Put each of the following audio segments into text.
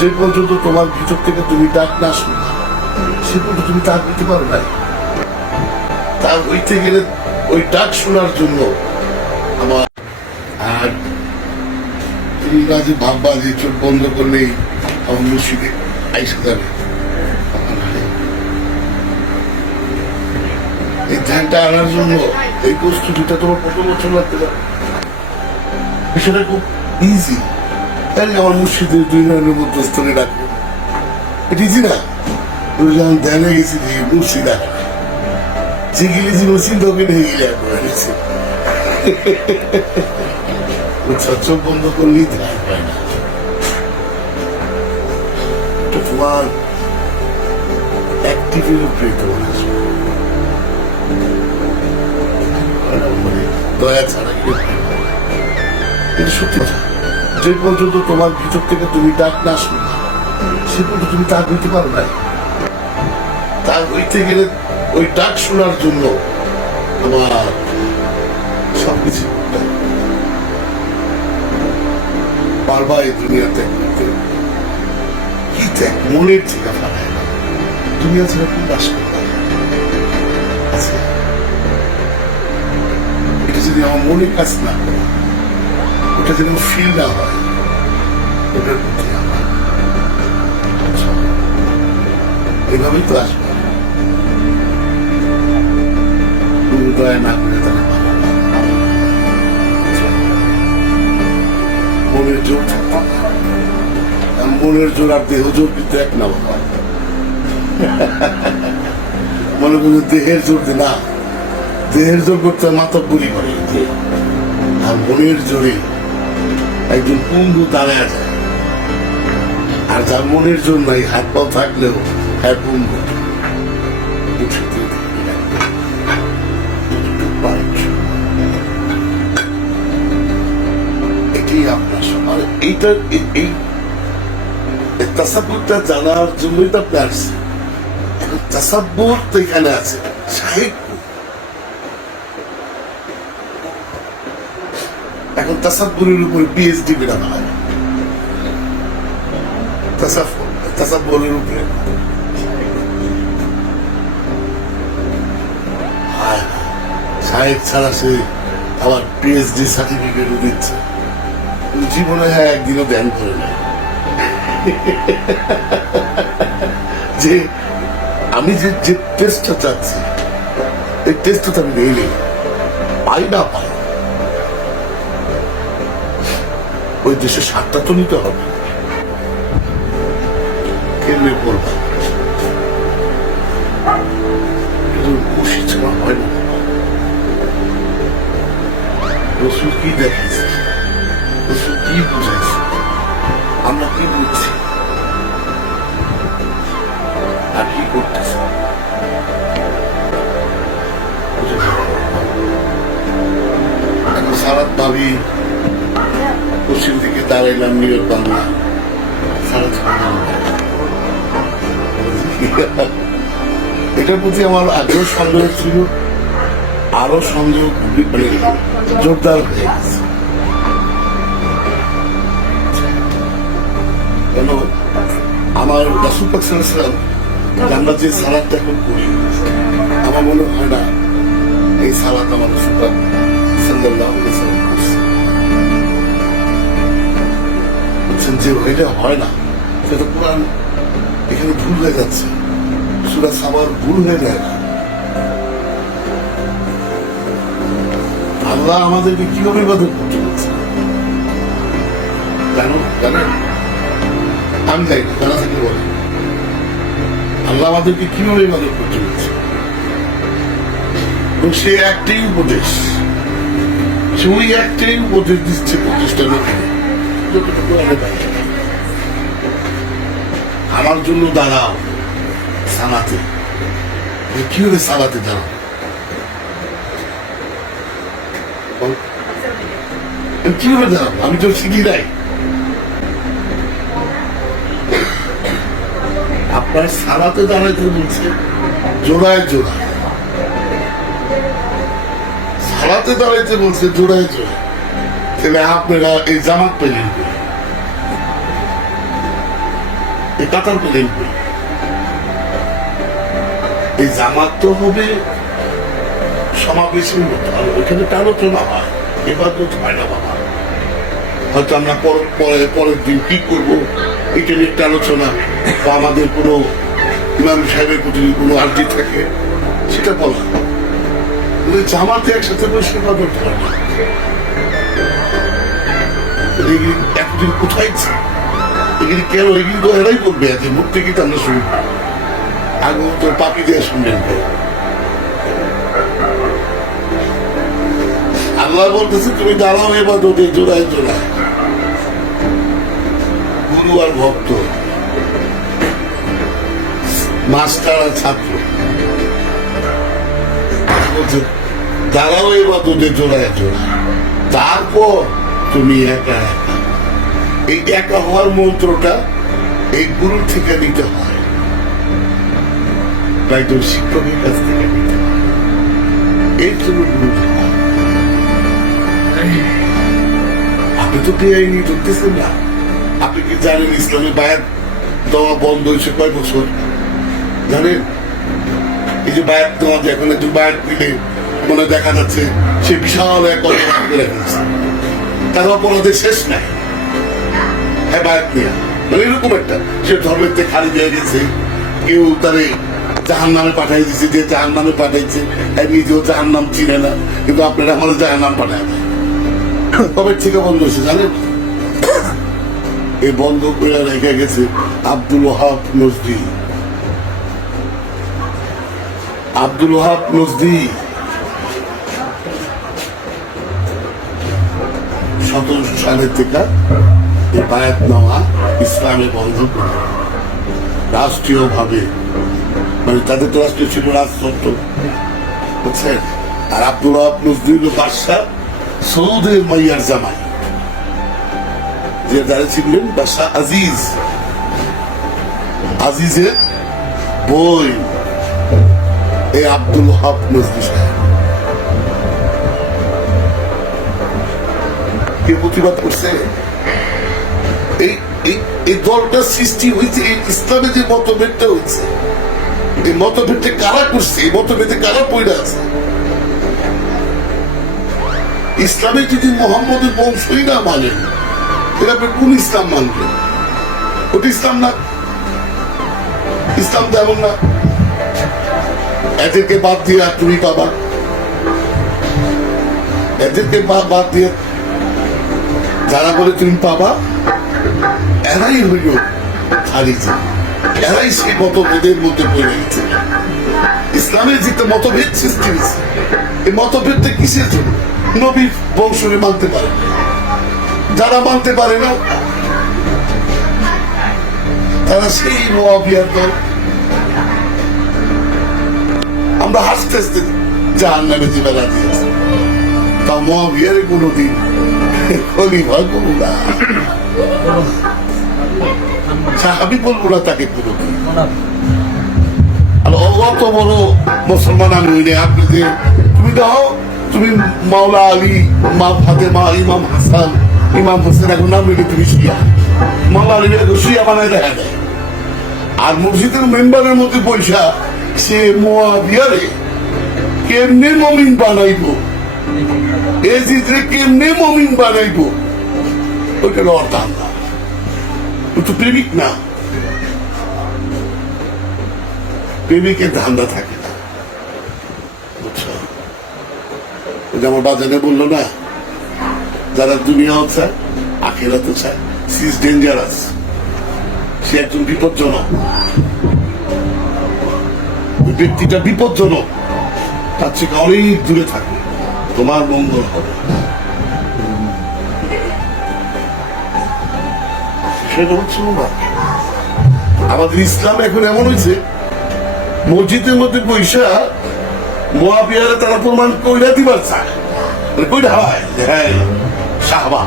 যে পর্যন্ত তোমার ভিতর থেকে তুমি ডাক না শুনো, সে পর্যন্ত তুমি ডাক দিতে পারো না তার হইতে গেলে ওই ডাক শোনার জন্য আমার আর তুমি না যে ভাববা যে চোখ বন্ধ করলেই আমার মুর্শিদে আইসা যাবে। এই ধ্যানটা আনার জন্য এই প্রস্তুতিটা তোমার কত বছর লাগতে পারে? বিষয়টা খুব ইজি আমার মুর্শিদের দুই নয়নের মধ্যস্থলে ডাকবো। এটা না? ধ্যানে গেছি যে মুর্শিদা যে গেলেছি মুর্শিদ ওকে গেলে গেছি। চোখ বন্ধ করলেই হয় না। মানে দয়া ছাড়া সত্যি যে পর্যন্ত তোমার ভিতর থেকে তুমি ডাক না শুনো, সে পর্যন্ত তুমি ডাক দিতে পারো না তার হইতে গেলে ওই ডাক শোনার জন্য আমার সবকিছু। বারবার এই দুনিয়া ত্যাগ করতে কি ত্যাগ? মনের থেকে ফালায় না। দুনিয়া ছেড়ে কোন বাস করতে এটা যদি আমার মনে কাজ না করে ওটা যেন ফিল না হয়। ওটার প্রতি এভাবেই তো আসবে। দয়া না করে মনের জোর থাকতে মনের জোর আর দেহ জোর কিন্তু এক না বাবা। মনে করছে দেহের জোর না, দেহের জোর করতে মাথা পুরি করে আর মনের জোরে একজন পুঙ্গু দাঁড়ায় যায় আর যার মনের জোর নাই হাত পাও থাকলেও হ্যাঁ পুঙ্গু আপনার এইটা, এই- এই এই জানার জন্যই তো আপনি আসছেন তাসাব্বুর তো এখানে আছে। সাহিত্য এখন তাসাব্বুরের উপর পিএইচডি হয়। তাসাব্বুর, তাসাব্বুরের উপরে। সাহেব ছাড়া সে আবার পিএইচডি সার্টিফিকেটও দিচ্ছে। জীবনে হ্যাঁ একদিনও ধ্যান করে না। যে আমি যে যে টেস্টটা চাচ্ছি, এই টেস্টটা আমি নেই পাই না পাই। ওই দেশের স্বাদটা তো নিতে হবে। করব কিন্তু খুশি কি আমরা কি বুঝছি? আর কি করতেছি। সারাত ভাবি পশ্চিম দিকে দাঁড়াইলাম ইয়র্ক বাংলা। এটার প্রতি আমার আগেও সন্দেহ ছিল আরও সন্দেহ মানে জোরদার হয়ে গেছে। কেন? আমার রাসুল পাক সাল্লাম আমরা যে সালাদটা এখন করি, আমার মনে হয় না এই সালাদ আমার রাসুল পাক সাল্লাল্লাহু বুঝছেন যে এটা হয় না। সেটা কোরআন। এখানে ভুল হয়ে যাচ্ছে। সুরা সাবার ভুল হয়ে যায়। না আল্লাহ আমাদেরকে কীভাবে ইবাদত করতে বলছে জানো? জানেন? আমি যাই না জানা থাকলে বলে। আল্লাহ আমাদেরকে কীভাবে ইবাদত করতে বলছে এবং সে একটাই উপদেশ। সে ওই একটাই উপদেশ দিচ্ছে প্রতিষ্ঠা আমার জন্য দাঁড়াও। সালাতে। কীভাবে সালাতে? দাঁড়াও। কীভাবে দাঁড়াবো আমি তো শিখি নাই। আপনার সালাতে দাঁড়াইতে বলছে, জোড়ায় জোড়ায় সালাতে দাঁড়াইতে বলছে, জোড়ায় জোড়ায় তাহলে আপনারা এই জামাত পেলেন এই কাতার পেলেন কই? এই জামাত তো হবে সমাবেশের মতো আর ওইখানে একটা আলোচনা হয় এবার তো হয় না বাবা হয়তো আমরা পর- পরে পরের দিন কি করব, এটা নিয়ে একটা আলোচনা বা আমাদের কোনো ইমাম সাহেবের প্রতি কোনো আর্জি থাকে, সেটা বলা জামাতে একসাথে বসে কথা বলতে পারে না। কোথায়? এগুলি এরাই বলবে যে মুখ থেকে তো আমরা শুনব আগে তো পাপি দিয়ে শুনলেন আল্লাহ বলতেছে, তুমি দাঁড়াও এবার জোড়ায় জোড়ায়। গুরু আর ভক্ত, মাস্টার আর ছাত্র। বলছে, দাঁড়াও এবার ওদের জোড়ায় জোড়ায়। তারপর তুমি একা একা এই একা হওয়ার মন্ত্রটা, এই গুরুর থেকে নিতে হয়। বা একজন শিক্ষকের কাছ থেকে নিতে হয়। এর জন্য গুরু আপনি তো বেআইনি ঢুকতেছেন না। আপনি কি জানেন ইসলামে বায়াত দেওয়া বন্ধ হয়েছে কয় বছর? জানেন? এই যে বায়াত দেওয়া যে এখন একজন বায়াত দিলে মনে দেখা যাচ্ছে সে বিশাল এক অপরাধ করে তার অপরাধের শেষ নাই। হ্যাঁ বায়াত মানে এরকম একটা। সে ধর্মের থেকে খালি দিয়ে গেছে, কেউ তারে জাহান নামে পাঠাই দিছে, যে জাহান নামে পাঠাইছে নিজেও জাহান নাম চিনে না, কিন্তু আপনারা আমার জাহান নাম পাঠায় কবে থেকে বন্ধ হয়েছে, জানেন? এই বন্ধ করে রেখে গেছে আব্দুল ওহাব নজদি। আব্দুল ওহাব নজদি। সতেরোশো সালের থেকে এই নেওয়া ইসলামে বন্ধ করে রাষ্ট্রীয় ভাবে মানে তাদের তো রাষ্ট্রীয় ছিল রাজতন্ত্র। বুঝছেন? আর আব্দুল নজদি বাদশাহ সৌদের মাইয়ার জামাই। যে যারা ছিলেন বাদশাহ আজিজ। আজিজের বই এই আব্দুল হক নজরুল সাহেব। কে প্রতিবাদ করছে? এই এই দলটা সৃষ্টি হয়েছে, এই ইসলামে যে মতভেদটা হয়েছে, এই মতভেদটা কারা করছে, এই মতভেদে কারা পড়ে আছে? ইসলামে যদি মোহাম্মদের বংশই না মানেন আপনি কোন ইসলাম মানবেন? ওটা ইসলাম না। ইসলাম তো না। এদেরকে বাদ দিয়ে আর তুমি পাবা। এদেরকে বাদ দিয়ে যারা বলে তুমি পাবা এরাই হইল হারিয়েছে এরাই সেই মতভেদের মধ্যে পড়ে গেছে। ইসলামের যে মতভেদ সৃষ্টি হয়েছে, এই মতভেদটা কিসের জন্য? নবীর বংশকে মানতে পারে যারা মানতে পারে না, তারা সেই মোয়াবিয়ার দল। আমরা হাসতে হাসতে জাহান নামে জীবে রাজি আছি। তা মোয়াবিয়ারে কোনোদিন খলিফা করব না। সাহাবি বলব না তাকে আর অত বড় মুসলমান আমি হইনি আপনি যে তুমি দাও তুমি মাওলা আলী মা ফাতেমা ইমাম হাসান ইমাম হোসেন এখন নাম রেখে তুমি শিয়া। মাওলা আলী শিয়া বানায় দেখা যায়। আর মসজিদের মেম্বারের মধ্যে পয়সা সে মোয়া বিয়ারে কেমনে মমিন বানাইবো? এ জিতরে কেমনে মমিন বানাইবো? ওইটার অর্থ না তো প্রেমিক না। প্রেমিকের ধান্দা থাকে আমার বাজারে বলল না, যারা দুনিয়াও চায় আখেরাতে চায়, সি ইজ ডেঞ্জারাস। সে একজন বিপজ্জনক। ব্যক্তিটা বিপজ্জনক। তার থেকে অনেক দূরে থাকবে। তোমার মঙ্গল হবে। সেটা হচ্ছে না। আমাদের ইসলাম এখন এমন হয়েছে, মসজিদের মধ্যে পয়সা মোয়াবিয়ারে তারা প্রমাণ কইরা দিবার চায়। মানে কইরা হয় হ্যাঁ শাহবা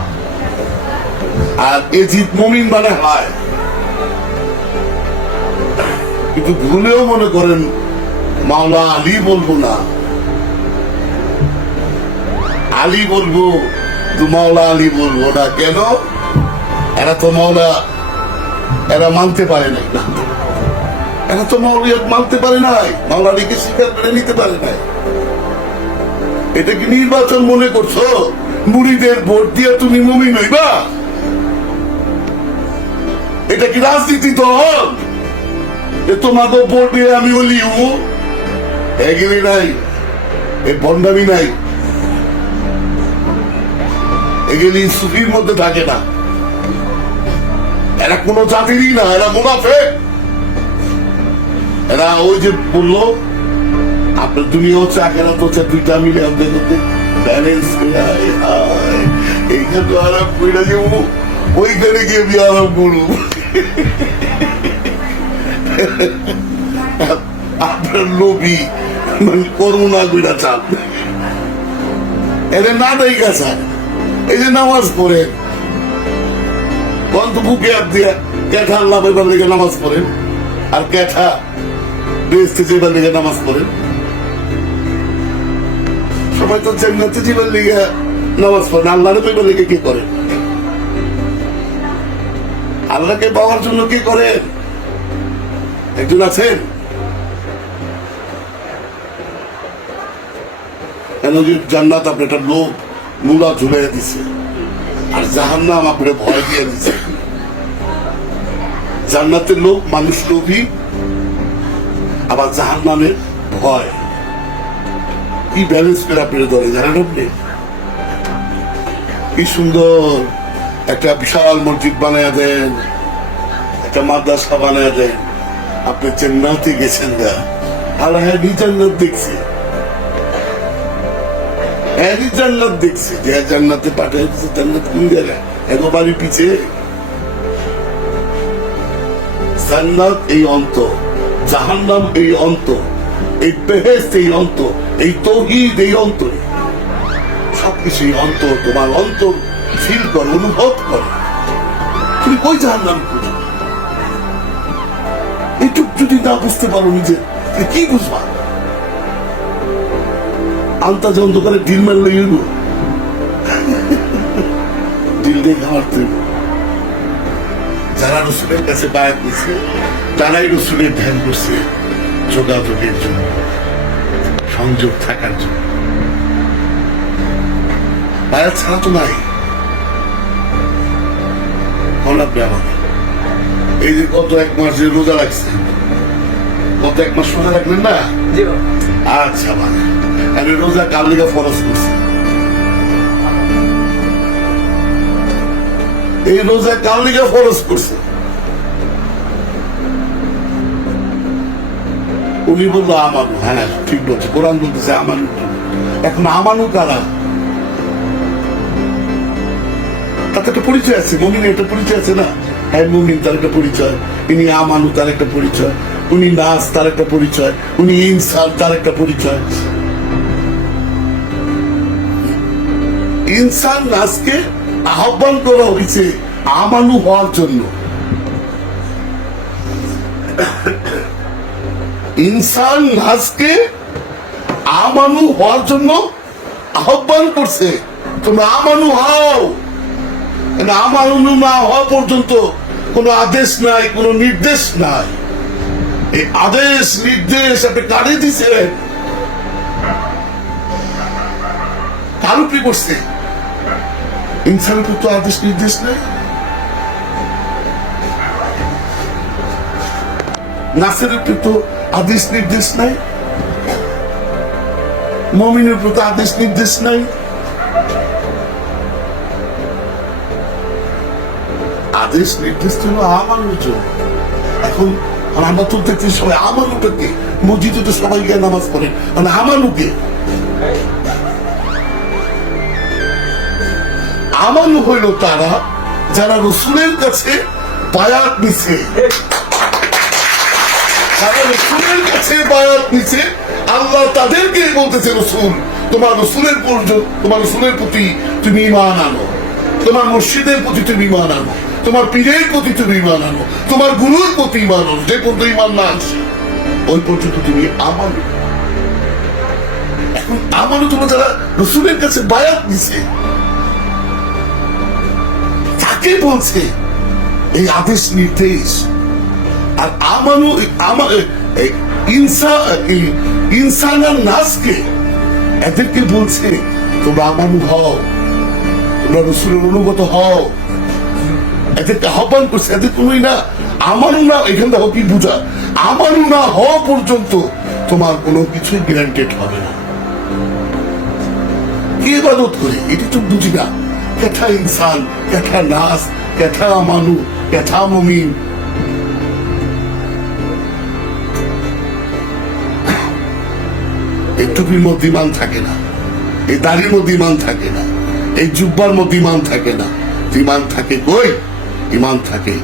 আর এজিদ মমিন মানে হয়। কিন্তু ভুলেও মনে করেন, মাওলা আলী বলব না। আলী বলব তো মাওলা আলী বলব না। কেন? এরা তো মাওলা এরা মানতে পারে নাই। এরা তো মাওলিয়াত মানতে পারে নাই মাওলানিকে স্বীকার করে নিতে পারে নাই। এটা কি নির্বাচন মনে করছ? মুড়িদের ভোট দিয়ে তুমি মুমিন হইবা? এটা কি রাজনীতি দল? এ তোমাকে ভোট দিয়ে আমি হলিউ এগিয়ে নাই, এ বন্ডামি নাই। এগুলি সুফির মধ্যে থাকে না। এরা কোনো জাতিরই না, এরা মুনাফে। এরা ওই যে বলল, আপনার দুনিয়া হচ্ছে আখেরা তো হচ্ছে দুইটা মিলে আমাদের মধ্যে ব্যালেন্স এইখানে আরাম করে ওইখানে গিয়ে আরাম করব। আপনার লোভী মানে করুণা কইরা চান। এদের না গেছে এই যে নামাজ পড়ে দিয়া? আল্লাহ এবার লেগে নামাজ পড়েন। আর নামাজ পড়েন। সবাই তো জান্নাতে নামাজ পড়েন কি করে? আল্লাহকে পাওয়ার জন্য কি করেন একজন আছেন? জান্নাত আপনি একটা লোক, মুলা ঝুলাই দিছে। আর জাহান্নাম আপনি ভয় দিয়ে দিছে। জান্নাতের লোক, মানুষ লোভী, আবার জাহান্নামের ভয়। কি ব্যালেন্স করে আপনি ধরে জানেন আপনি? কি সুন্দর একটা বিশাল মসজিদ বানায় দেন, একটা মাদ্রাসা বানায় দেন। আপনি চেন্নাইতে গেছেন না আর হ্যাঁ দেখছি। জান্নাত দেখছি, যে জান্নাতে পাঠিয়ে দিচ্ছে জান্নাত কোন জায়গায়? এগো পিছে। জান্নাত এই অন্ত, জাহান্নাম এই অন্ত, এই বেহেস্ত এই অন্ত, এই তৌহিদ এই সবকিছু এই অন্তর তোমার অন্তর ফিল কর, অনুভব কর। তুমি কই জাহান্নাম খুঁজো এইটুক যদি না বুঝতে পারো নিজে কি বুঝবা? আন্তাজ অন্ধকারে ডিল মারলে ইউব ডিল দিয়ে খাওয়ার তৈব যারা রসুলের কাছে বায়াত নিচ্ছে তারাই রসুলের ধ্যান করছে যোগাযোগের জন্য সংযোগ থাকার জন্য। বায়াত ছাড়া তো নাই। লাগবে আমাকে এই যে গত এক মাস যে রোজা রাখছে গত এক মাস রোজা রাখলেন না? আচ্ছা মানে আমি রোজা কাল লিগা ফরজ করছি? এই উনি বলল, আমানু। হ্যাঁ ঠিক বলছে। কোরআন বলতেছে আমানু। এখন আমানু কারা? একটা পরিচয় আছে মমিন একটা পরিচয় আছে না? হ্যাঁ মমিন তার একটা পরিচয়, ইনি আমানু তার একটা পরিচয়, উনি নাস তার একটা পরিচয়, উনি ইনসান তার একটা পরিচয়। ইনসান নাসকে আহ্বান করা হয়েছে আমানু হওয়ার জন্য। ইনসান নাসকে আমানু হওয়ার জন্য আহ্বান করছে। তোমরা আমানু হও। আমানু না হওয়া পর্যন্ত কোনো আদেশ নাই, কোনো নির্দেশ নাই। এই আদেশ, নির্দেশ আপনি কারে দিছেন কার উপরে করছে ইনসানের তো আদেশ নির্দেশ নেই নাসের উপরে তো আদেশ নির্দেশ নাই মমিনের উপর তো আদেশ নির্দেশ নাই আদেশ নির্দেশ ছিল আমানুর জন্য এখন আমরা তো দেখছি সবাই আমানুটাকে মসজিদে তো সবাই গিয়ে নামাজ পড়ে। মানে আমানুকে আমানু হইল তারা যারা রসুলের কাছে বায়াত নিছে। তোমার প্রতি তুমি তোমার প্রতি গুরুর প্রতি ইমান আনো। যে পর্যন্ত ইমান না আসে, ওই পর্যন্ত তুমি আমানো এখন আমানো তোমরা যারা রসুলের কাছে বায়াত নিছে তাকে বলছে, এই আদেশ নির্দেশ আর আমানু আমার ইনসা এই ইনসান আর নাসকে এদেরকে বলছে, তোমরা আমানু হও, তোমরা রসুলের অনুগত হও। এদেরকে আহ্বান করছে, এদের না আমারও না, এখান থেকে কি বুঝা? আমারও না হওয়া পর্যন্ত তোমার কোনো কিছু গ্যারান্টেড হবে না। কে ইবাদত করে? এটি তো বুঝি না। কেথা ইনসান কেথা নাস কেথা আমানু কেথা মমিন। এই টুপির মধ্যে ইমান থাকে না। এই দাড়ির মধ্যে ইমান থাকে না। এই জুব্বার মধ্যে ইমান থাকে না। ইমান থাকে কই? ইমান থাকে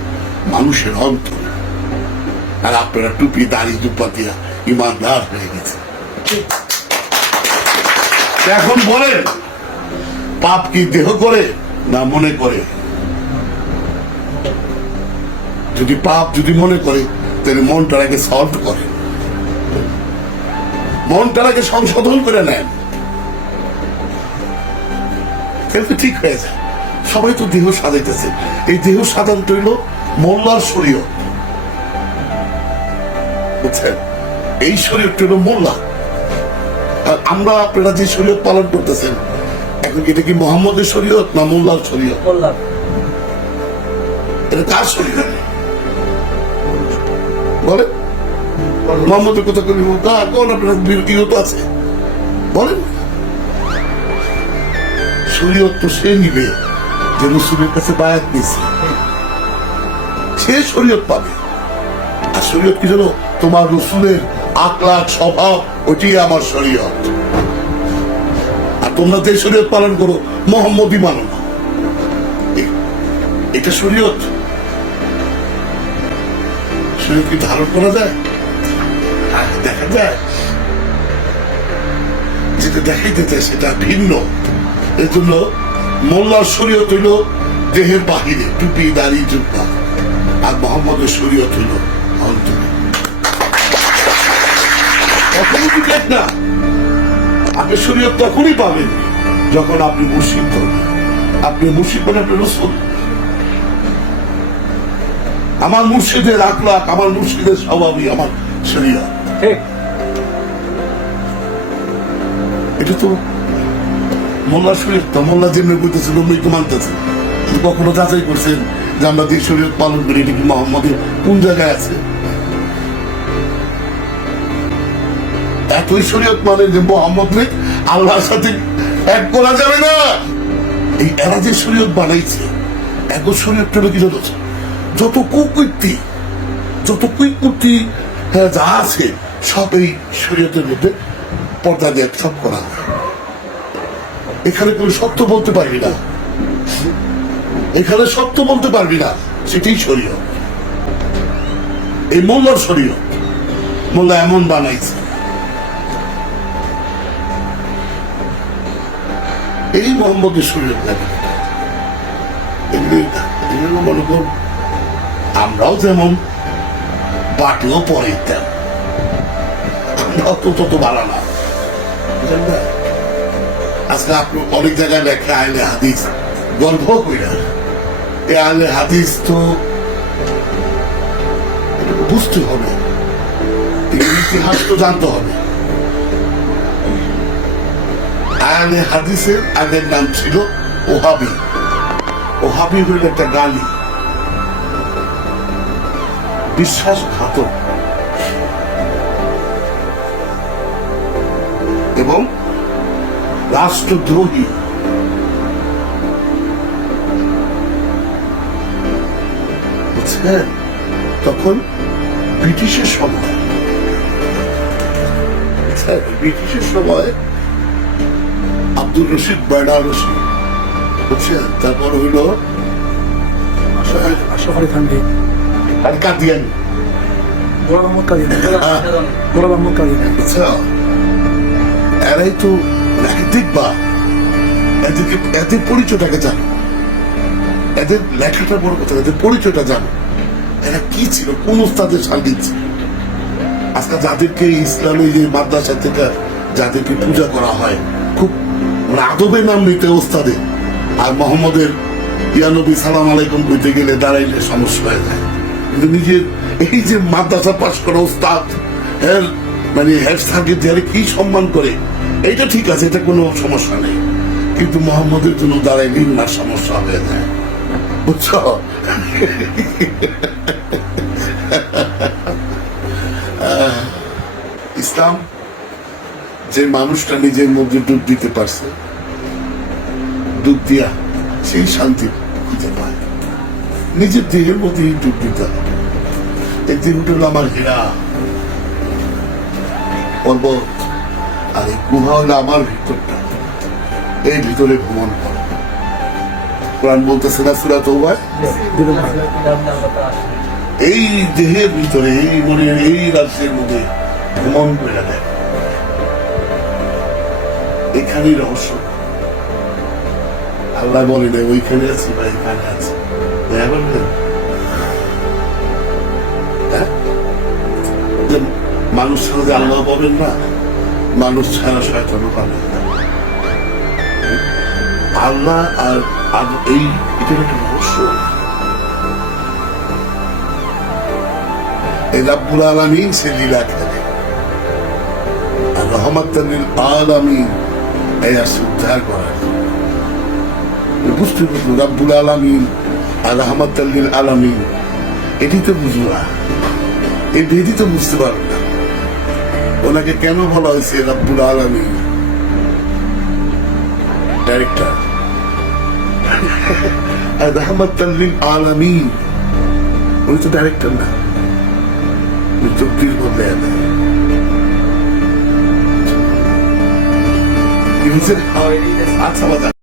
মানুষের অন্তর। আর আপনারা টুপি, দাড়ি, জুব্বা দিয়া ইমানদার হয়ে গেছে এখন বলেন পাপ কি দেহ করে না মনে করে? যদি পাপ যদি মনে করে, তাহলে মনটাকে সলভ করে। মনটাকে সংশোধন করে নেন তাহলে ঠিক হয়ে যায়। সবাই তো দেহ সাজাইতেছে। এই দেহ সাধারণত হইল মোল্লার শরীয় বুঝছেন? এই শরীরটা হইল মোল্লা। আর আমরা আপনারা যে শরীয়ত পালন করতেছেন এখন এটা কি মোহাম্মদের শরীয়ত না মোল্লার শরীয়ত? এটা কার শরীয়ত? মোহাম্মদের কথা কবি কোন আপনার আছে? বলেন। শরীয়ত তো সে নিবে যে রসুলের কাছে বায়াত নিয়েছে। সে শরীয়ত পাবে। আর শরীয়ত কি জানো তোমার রসুলের আকলাক স্বভাব ওটি আমার শরীয়ত। তোমরা যে শরীয়ত পালন করো মোহাম্মদই মানো না। এটা শরীয়ত। শরীয়ত কি ধারণ করা যায়? দেখা যায়। যেটা দেখাইতে চায় সেটা ভিন্ন। এর জন্য মোল্লার শরীয়ত হইল দেহের বাহিরে, টুপি, দাড়ি, জুব্বা। আর মোহাম্মদের শরীয়ত হইল অন্তরে। কখনো কি দেখ না। আপনি শরীয়ত তখনই পাবেন যখন আপনি মুর্শিদ ধরবেন আপনি মুর্শিদ মানে আপনি রসুল। আমার মুর্শিদের আখলাক আমার মুর্শিদের স্বভাবই আমার শরীয়ত। ঠিক। এটা তো মোল্লা শরীর তো মোল্লা যেমনি করতেছে তেমনি তো মানতেছে। কখনো যাচাই করছেন যে আমরা যে শরীর পালন করি এটা কি মোহাম্মদের কোন জায়গায় আছে? এতই শরীয়ত মানে যে মোহাম্মদ নেই আল্লাহর সাথে এক করা যাবে না। এই এরা যে শরীয়ত বানাইছে এক শরীয়তটা কি জানো যত কুকীর্তি যত কুকীর্তি হ্যাঁ, যা আছে সব এই শরীয়তের মধ্যে পর্দা দিয়ে সব করা এখানে কোনো সত্য বলতে পারবি না। এখানে সত্য বলতে পারবি না সেটাই শরীয়ত। এই মোল্লার শরীয়ত। মোল্লা এমন বানাইছে। এই মোহাম্মদের শরীয়ত লাগে এগুলি মনে কর, আমরাও যেমন, বাটিও পরে তেমন। আমরাও তত ভালো না। না? আজকে আপনি অনেক জায়গায় লেখা আইলে হাদিস গল্প কইরা। এই আইলে হাদিস তো বুঝতে হবে ইতিহাস তো জানতে হবে। আয়ালে হাদিসের আগের নাম ছিল ওহাবি ওহাবি হইল একটা গালি বিশ্বাসঘাতক এবং রাষ্ট্রদ্রোহী বুঝছেন তখন ব্রিটিশের সময়। ব্রিটিশের সময় আব্দুল রশিদ বয়না রশিদ বুঝছেন তারপর হইল আশরাফ আলী থানভি আর কাদিয়ান। গোলাম আহমদ কাদিন গোলাম আহমদ কাদিন আচ্ছা এরাই তো নাকি দেখবা? এদেরকে এদের পরিচয়টাকে জানো? এদের লেখাটা বড় কথা এদের পরিচয়টা জানো? এরা কি ছিল? কোন উস্তাদের সান্নিধ্য ছিল? আজকে যাদেরকে ইসলামী যে মাদ্রাসা থেকে যাদেরকে পূজা করা হয় খুব মানে নাম নিতে ওস্তাদের আর মোহাম্মদের ইয়ানবী সালাম আলাইকুম কইতে গেলে দাঁড়াইলে সমস্যা হয়ে যায়। কিন্তু নিজের এই যে মাদ্রাসা পাশ করা ওস্তাদ হ্যাঁ মানে হেড স্যারকে যারা কি সম্মান করে, এইটা ঠিক আছে, এটা কোনো সমস্যা নেই। কিন্তু মোহাম্মদের জন্য দাঁড়াইলে না, সমস্যা হয়ে যায়। বুঝছ? ইসলাম যে মানুষটা নিজের মধ্যে ডুব দিতে পারছে ডুব দিয়া সেই শান্তি খুঁজে পায়। নিজের দেহের মধ্যেই ডুব দিতে হবে এই হলো আমার হীরা। পর্বত আর এই গুহা হলো আমার ভিতরটা। এই ভিতরে ভ্রমণ করো। কোরআন বলতেছে না সুরা তৌবায় এই দেহের ভিতরে, এই মনের, এই রাজ্যের মধ্যে ভ্রমণ করে দেয়। এখানেই রহস্য। আল্লাহ বলে না ওইখানে আছি বা এখানে আছি। হ্যাঁ? মানুষ ছাড়া আল্লাহ পাবেন না, মানুষ ছাড়া পাবেন আল্লাহ আর আর এই এটা একটা রহস্য। এই আলামিন সে লীলা খেলে। আর রহমাতাল্লিল আলামিন এই উদ্ধার করার। বুঝতে বুঝলো রাব্বুল আলামিন আর আলামিন এটি তো বুঝব। না ভেদি তো বুঝতে পারবে না। ওনাকে কেন বলা হয়েছে রাব্বুল আলামিন ডাইরেক্টর আর রহমাতাল্লিল আলামিন উনি তো ডাইরেক্টর না। উনি চুক্তির বদলে দেয় আচ্ছা বাজা